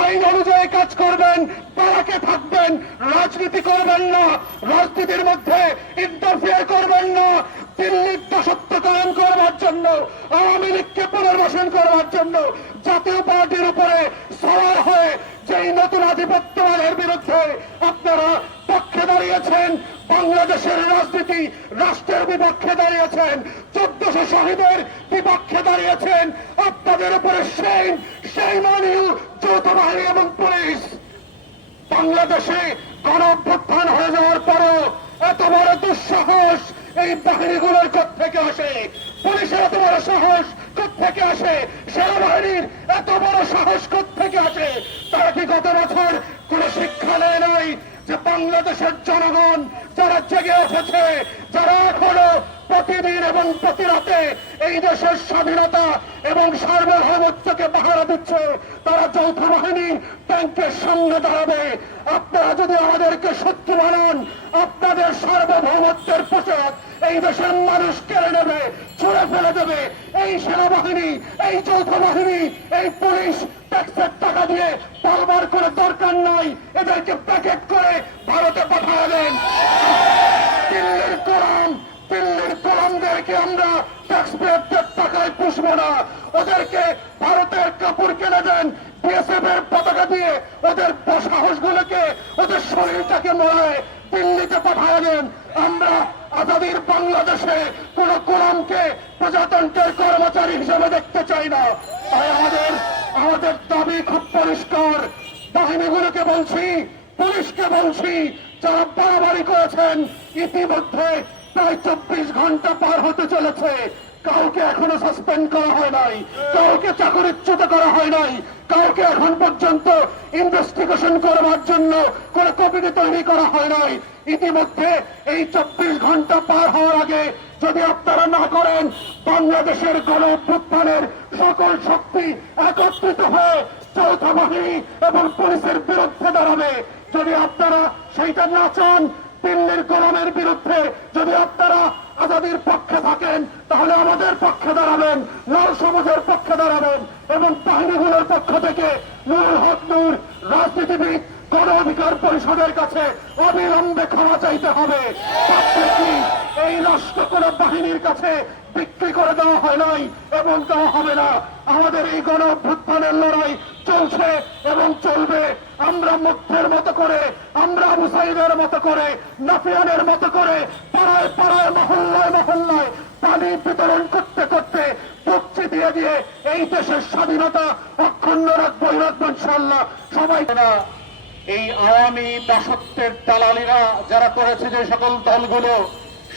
আইন অনুযায়ী কাজ করবেন, বারাকে থাকবেন, রাজনীতি করবেন না, রাজনীতির মধ্যে ইন্টারফিয়ার করবেন না। দিল্লির দাসত্ব কায়েম করবার জন্য, আওয়ামী লীগকে পুনর্বাসন করবার জন্য জাতীয় পার্টির উপরে সওয়ার হয়ে যেই নতুন আধিপত্যবাদের বিরুদ্ধে আপনারা পক্ষে দাঁড়িয়েছেন, বাংলাদেশের রাজনীতি রাষ্ট্রের বিপক্ষে দাঁড়িয়েছেন, 1400 শহীদের বিপক্ষে দাঁড়িয়েছেন, আপনাদের উপরে সেই মানীয় যৌথ বাহিনী এবং পুলিশ। বাংলাদেশে গণঅভ্যুত্থান হয়ে যাওয়ার পরও এত বড় দুঃসাহস এই বাহিনীগুলোর কোত্থেকে আসে? পুলিশের এত বড় সাহস কোত্থেকে আসে? সেনাবাহিনীর এত বড় সাহস কোত্থেকে আসে? তারা কি গত বছর কোন শিক্ষা নেয় নাই যে বাংলাদেশের জনগণ যারা জেগে উঠেছে, যারা এখনো প্রতিদিন এবং প্রতি রাতে এই দেশের স্বাধীনতা এবং সার্বভৌমত্বকে পাহারা দিচ্ছে, তারা যৌথ বাহিনীর ট্যাঙ্কের সামনে দাঁড়াবে? আপনারা যদি আমাদেরকে শত্রু বানান, আপনাদের সার্বভৌমত্বের পোশাক এই দেশের মানুষ কেড়ে নেবে, ছুঁড়ে ফেলে দেবে। এই সেনাবাহিনী, এই যৌথ বাহিনী, এই পুলিশ ট্যাক্সের টাকা দিয়ে পালবার করে দরকার নাই, এদেরকে প্যাকেট করে ভারতে পাঠায় দেন। দিল্লির গোলামদেরকে আমরা ট্যাক্স পেয়ারদের টাকায় পুষব না, ওদেরকে ভারতের কাপড় কিনে দেন, বিএসএফ এর পতাকা দিয়ে ওদের সাহসগুলোকে, ওদের শরীরটাকে মরায় দিল্লিতে পাঠায় দেন। আমরা আজাদির বাংলাদেশে কোন গোলামকে প্রজাতন্ত্রের কর্মচারী হিসেবে দেখতে চাই না। তাই আমাদের দাবি খুব পরিষ্কার। বাহিনীগুলোকে বলছি, পুলিশকে বলছি, যারা বাড়াবাড়ি করেছেন, ইতিমধ্যে প্রায় 24 ঘন্টা পার হতে চলেছে, কাউকে এখনো সাসপেন্ড করা হয় নাই, কাউকে চাকরিচ্যুত করা হয় নাই, কাউকে এখন পর্যন্ত ইনভেস্টিগেশন করবার জন্য কোন কমিটি তৈরি করা হয় নাই। ইতিমধ্যে এই 24 ঘন্টা পার হওয়ার আগে যদি আপনারা না করেন, বাংলাদেশের গণঅভ্যুত্থানের সকল শক্তি একত্রিত হয়ে যৌথ বাহিনী এবং পুলিশের বিরুদ্ধে দাঁড়াবে। যদি আপনারা সেইটা না চান, দিল্লির গোলামের বিরুদ্ধে যদি আপনারা আজাদির পক্ষে থাকেন, তাহলে আমাদের পক্ষে দাঁড়াবেন, লাল সবুজের পক্ষে দাঁড়াবেন এবং বাহিনীগুলোর পক্ষ থেকে নুরুল হক নূর, রাজনীতিবিদ, গণ অধিকার পরিষদের কাছে অবিলম্বে ক্ষমা চাইতে হবে। এই রাষ্ট্র কোন বাহিনীর কাছে বিক্রি করে দেওয়া হয় নাই এবং দেওয়া হবে না। আমাদের এই গণ অভ্যুত্থানের লড়াই চলছে এবং চলবে। আমরা মুক্তির মতো করে, আমরা আবু সাইদের মতো করে, নাফিয়ানের মতো করে পাড়ায় পাড়ায়, মহল্লায় মহল্লায় পানি বিতরণ করতে করতে, বক্তৃতা দিয়ে দিয়ে এই দেশের স্বাধীনতা অক্ষুণ্ণ রাখবো ইনশাআল্লাহ। সবাই এই আওয়ামী দাসত্বের দালালিরা যারা করেছে, যে সকল দলগুলো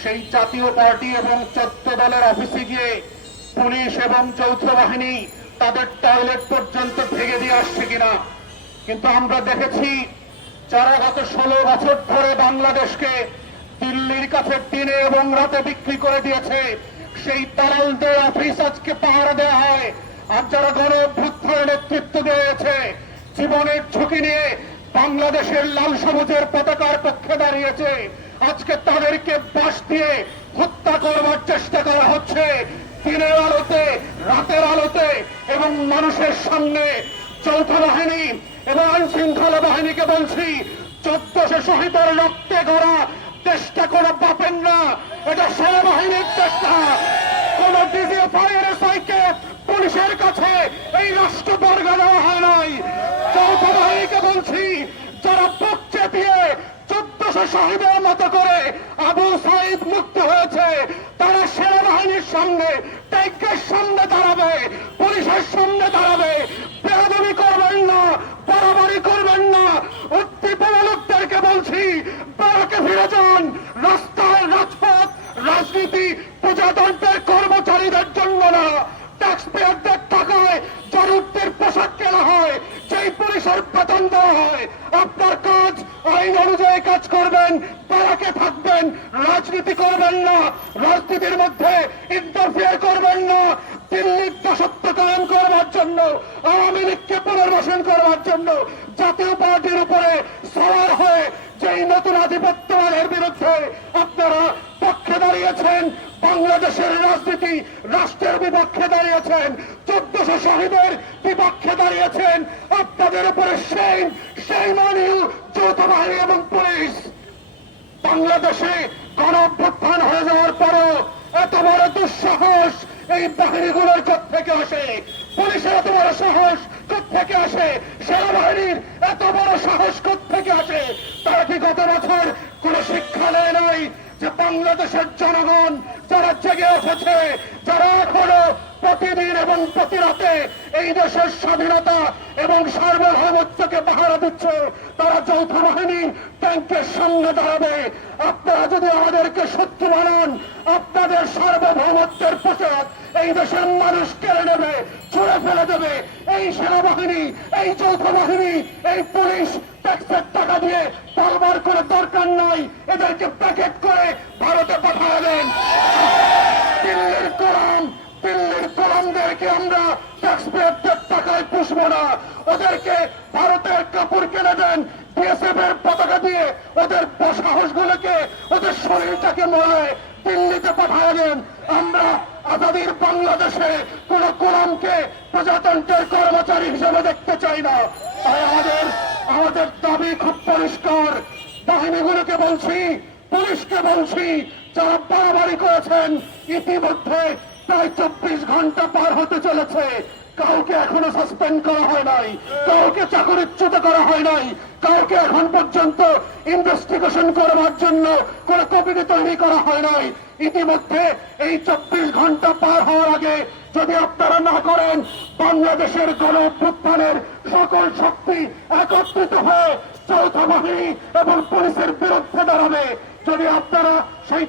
সেই জাতীয় পার্টি এবং 14 দলের অফিসে গিয়ে পুলিশ এবং যৌথ বাহিনী তাদের টয়লেট পর্যন্ত ভেঙে দিয়ে আসছে কিনা। কিন্তু আমরা দেখেছি যারা গত 16 বছর ধরে বাংলাদেশকে দিল্লির কাছে দিনে এবং রাতে বিক্রি করে দিয়েছে, সেই দালালদের অফিস আজকে পাহারা দেওয়া হয়। আর যারা গণ অভ্যুত্থানের নেতৃত্ব দিয়েছে, জীবনের ঝুঁকি নিয়ে বাংলাদেশের লাল সবুজের পতাকার পক্ষে দাঁড়িয়েছে, আজকে তাদেরকে বাঁশ দিয়ে হত্যা করবার চেষ্টা করা হচ্ছে দিনের আলোতে, রাতের আলোতে এবং মানুষের সামনে। যৌথ বাহিনী এবং আইন শৃঙ্খলা বাহিনীকে বলছি, 1400 শহীদের রক্তে গড়া দেশটা কোনো বাপেন না, এটা সেনাবাহিনীর দেশ না। কোন ডিজিএফআইকে পুলিশের কাছে এই রাষ্ট্র বর্গা দেওয়া হয় নাই। যৌথ বাহিনীকে বলছি, যারা বুক চেপিয়ে 1400 শহীদের মতো করে আবু সাইদ মুক্ত হয়েছে, তারা সেনাবাহিনীর সামনে, ট্যাঙ্কের সামনে দাঁড়াবে, পুলিশের সামনে দাঁড়াবে। বেয়াদবি করবেন না, বাড়াবাড়ি করবেন না। উদ্দীপনা লোকদেরকে বলছি, বারাকে ফিরে যান। রাস্তায় রাজপথ রাজনীতি প্রজাতন্ত্রের কর্মচারীদের জন্য না, ট্যাক্স পেয়ারদের টাকায় জনগণের পোশাক কেনা হয়, যেই পুলিশের বেতন দেওয়া হয়। আপনার কাজ আইন অনুযায়ী কাজ করবেন, বারাকে থাকবেন, রাজনীতি করবেন না, রাজনীতির মধ্যে ইন্টারফিয়ার করবেন না। দিল্লির দাসত্ব কায়েম করবার জন্য, আওয়ামী লীগকে পুনর্বাসন করবার জন্য জাতীয় পার্টির উপরে সওয়ার হয়ে যেই নতুন আধিপত্যবাদের বিরুদ্ধে আপনারা পক্ষে দাঁড়িয়েছেন, বাংলাদেশের রাজনীতি রাষ্ট্রের বিপক্ষে দাঁড়িয়েছেন, 1400 শহীদের বিপক্ষে দাঁড়িয়েছেন, আপনাদের উপরে সেই মানিও যৌথ বাহিনী এবং পুলিশ। বাংলাদেশে গণ অভ্যুত্থান হয়ে যাওয়ার পরও এত বড় দুঃসাহস এই বাহিনীগুলোর থেকে আসে, পুলিশের এত বড় সাহস থেকে আসে, সেনাবাহিনীর এত বড় সাহস থেকে আসে? তারা কি গত বছর কোন শিক্ষা নেয় নাই যে বাংলাদেশের জনগণ যারা জেগে উঠেছে, যারা এখনো প্রতিদিন এবং প্রতি রাতে এই দেশের স্বাধীনতা এবং সার্বভৌমত্বকে পাহারা দিচ্ছে, তারা যৌথ বাহিনীর ট্যাঙ্কের সামনে দাঁড়াবে? আপনারা যদি আমাদেরকে শত্রু বানান, আপনাদের সার্বভৌমত্বের পোশাক এই দেশের মানুষ কেড়ে নেবে, ছুঁড়ে ফেলে দেবে। এই সেনাবাহিনী, এই যৌথ বাহিনী, এই পুলিশ ট্যাক্সের টাকা দিয়ে তলবার করে দরকার নাই, এদেরকে প্যাকেট করে ভারতে পাঠায় দেন। দিল্লির গোলামদেরকে আমরা ট্যাক্সপেয়ারদের টাকায় পুষবো না। ওদেরকে ভারতের কাপড় কিনে দেন, বিএসএফ এর পতাকা দিয়ে ওদের সাহসগুলোকে, ওদের শরীরটাকে মরে দিল্লিতে পাঠায় দেন। আমরা আজাদির বাংলাদেশে কোন গোলামকে প্রজাতন্ত্রের কর্মচারী হিসেবে দেখতে চাই না। তাই আমাদের দাবি খুব পরিষ্কার। বাহিনীগুলোকে বলছি, পুলিশকে বলছি, যারা বাড়াবাড়ি করেছেন, ইতিমধ্যে প্রায় 24 ঘন্টা পার হতে চলেছে, কাউকে এখনো সাসপেন্ড করা হয় নাই, কাউকে চাকরিচ্যুত করা হয় নাই, কাউকে এখন পর্যন্ত ইনভেস্টিগেশন করবার জন্য কোন কমিটি তৈরি করা হয় নাই। ইতিমধ্যে এই 24 ঘন্টা পার হওয়ার আগে যদি আপনারা না করেন, বাংলাদেশের গণ অভ্যুত্থানের সকল শক্তি একত্রিত হয়ে যৌথ বাহিনী এবং পুলিশের বিরুদ্ধে দাঁড়াবে। যদি আপনারা সেই